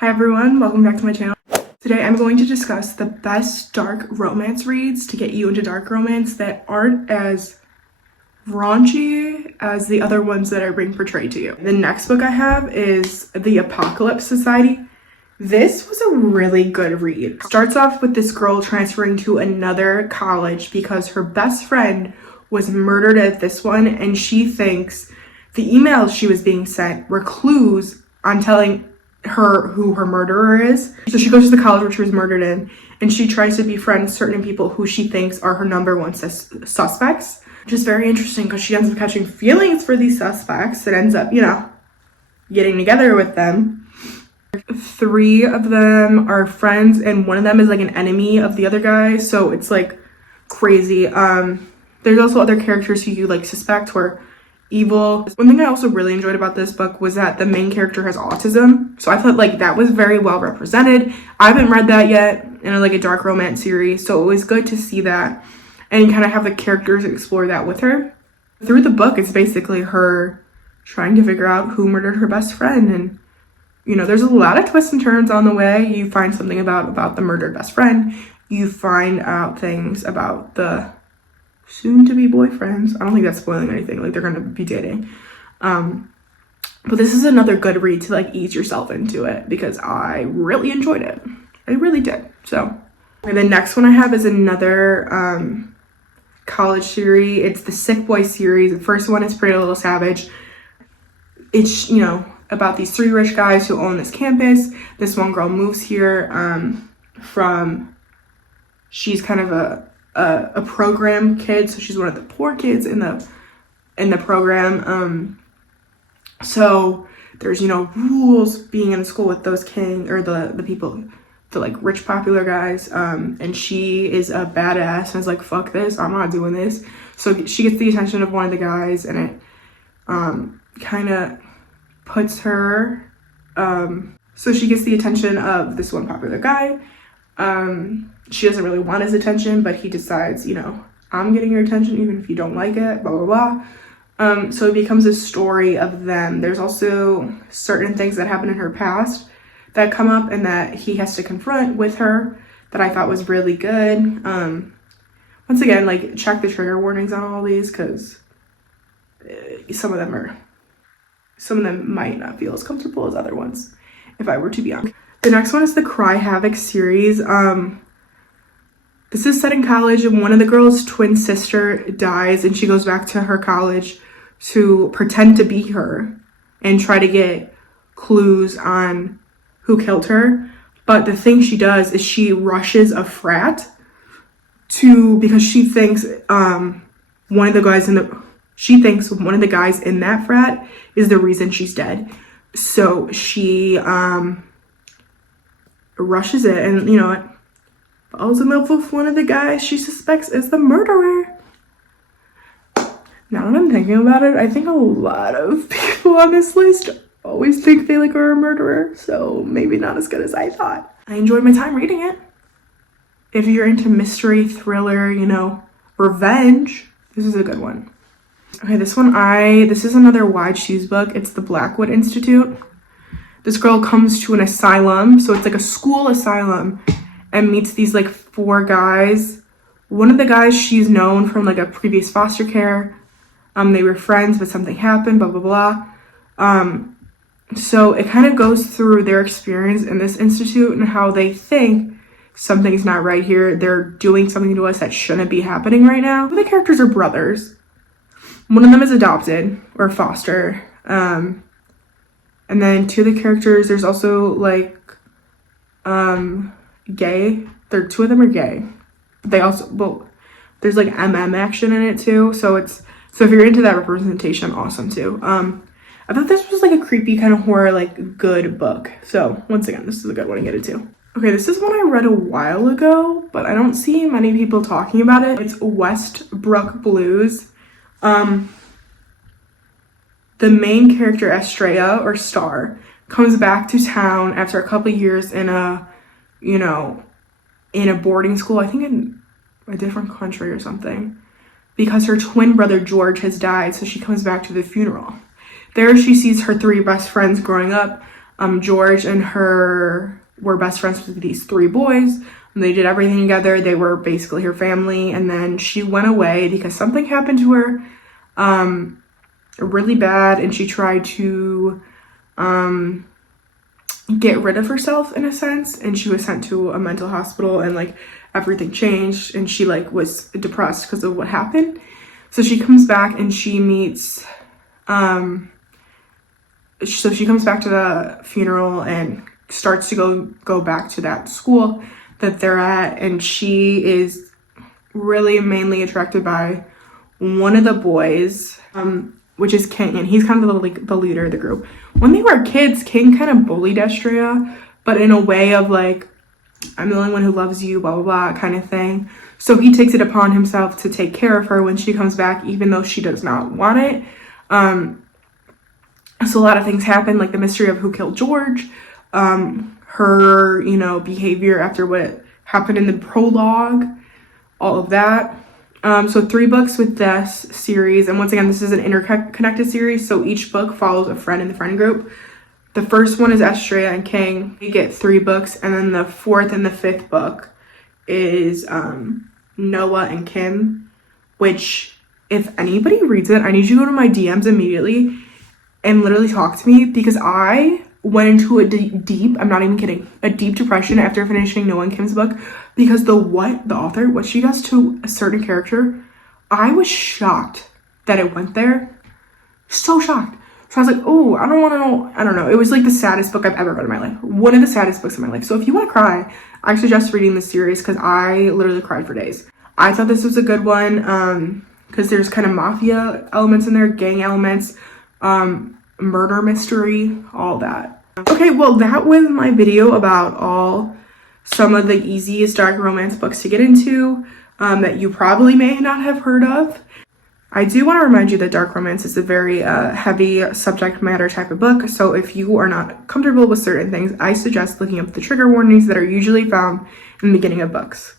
Hi everyone, welcome back to my channel. Today I'm going to discuss the best dark romance reads to get you into dark romance that aren't as raunchy as the other ones that are being portrayed to you. The next book I have is The Apocalypse Society. This was a really good read. It starts off with this girl transferring to another college because her best friend was murdered at this one, and she thinks the emails she was being sent were clues on telling her who her murderer is. So she goes to the college where she was murdered in, and she tries to befriend certain people who she thinks are her number one suspects, which is very interesting because she ends up catching feelings for these suspects and ends up, getting together with them. 3 of them are friends, and one of them is like an enemy of the other guy, so it's like crazy. There's also other characters who you like suspect were evil. One thing I also really enjoyed about this book was that the main character has autism, so I thought like that was very well represented. I haven't read that yet in a dark romance series, so it was good to see that and kind of have the characters explore that with her. Through the book, it's basically her trying to figure out who murdered her best friend, and there's a lot of twists and turns on the way. You find something about the murdered best friend. You find out things about the soon-to-be boyfriends. I don't think that's spoiling anything. Like, they're gonna be dating. But this is another good read to ease yourself into it because I really enjoyed it. I really did. So, and the next one I have is another college series. It's the Sick Boy series. The first one is Pretty Little Savage. It's about these 3 rich guys who own this campus. This one girl moves here she's kind of a program kid, so she's one of the poor kids in the program. So there's rules being in school with those the people, the rich popular guys, and she is a badass and is like, fuck this, I'm not doing this. So she gets the attention of one of the guys, and it kind of puts her so she gets the attention of this one popular guy. She doesn't really want his attention, but he decides, I'm getting your attention even if you don't like it, blah blah blah. So it becomes a story of them. There's also certain things that happen in her past that come up and that he has to confront with her that I thought was really good. Once again, check the trigger warnings on all these because some of them might not feel as comfortable as other ones if I were to be honest. The next one is the Cry Havoc series. This is set in college, and one of the girls' twin sister dies, and she goes back to her college to pretend to be her and try to get clues on who killed her. But the thing she does is she rushes a frat because she thinks one of the guys in that frat is the reason she's dead. So she rushes it and falls in love with one of the guys she suspects is the murderer. Now that I'm thinking about it, I think a lot of people on this list always think they are a murderer, so maybe not as good as I thought. I enjoyed my time reading it. If you're into mystery, thriller, revenge, this is a good one. Okay, this is another Wide Shoes book. It's the Blackwood Institute. This girl comes to an asylum, so it's a school asylum, and meets these 4 guys. One of the guys she's known from a previous foster care. They were friends, but something happened, blah blah blah. So it kind of goes through their experience in this institute and how they think something's not right here. They're doing something to us that shouldn't be happening right now. The characters are brothers. One of them is adopted or foster. And then 2 of the characters, there's also gay. 2 of them are gay. They also, there's MM action in it too. So if you're into that representation, awesome too. I thought this was a creepy kind of horror, good book. So once again, this is a good one to get into. Okay, this is one I read a while ago, but I don't see many people talking about it. It's Westbrook Blues. The main character, Estrella, or Star, comes back to town after a couple years in a boarding school, I think in a different country or something, because her twin brother, George, has died, so she comes back to the funeral. There she sees her 3 best friends growing up, George and her were best friends with these 3 boys. They did everything together. They were basically her family. And then she went away because something happened to her really bad, and she tried to get rid of herself in a sense, and she was sent to a mental hospital, and like everything changed, and she like was depressed because of what happened. So she comes back and she meets so she comes back to the funeral and starts to go back to that school that they're at, and she is really mainly attracted by one of the boys, which is King, and he's kind of the leader of the group. When they were kids, King kind of bullied Estrella, but in a way of like, I'm the only one who loves you, blah, blah, blah, kind of thing. So he takes it upon himself to take care of her when she comes back, even though she does not want it. So a lot of things happen, like the mystery of who killed George, her, you know, behavior after what happened in the prologue, all of that. So 3 books with this series, and once again, this is an interconnected series, so each book follows a friend in the friend group. The first one is Estrella and King. You get 3 books, and then the 4th and the 5th book is Noah and Kim, which if anybody reads it, I need you to go to my DMs immediately and literally talk to me, because I went into a deep, I'm not even kidding, a deep depression after finishing Noah and Kim's book, because the author, what she does to a certain character, I was shocked that it went there. So shocked. So I was like, oh, I don't want to know. I don't know. It was like the saddest book I've ever read in my life. One of the saddest books in my life. So if you want to cry, I suggest reading this series, because I literally cried for days. I thought this was a good one because there's kind of mafia elements in there, gang elements, murder mystery, all that. Okay, well, that was my video about some of the easiest dark romance books to get into that you probably may not have heard of. I do want to remind you that dark romance is a very heavy subject matter type of book, so if you are not comfortable with certain things, I suggest looking up the trigger warnings that are usually found in the beginning of books.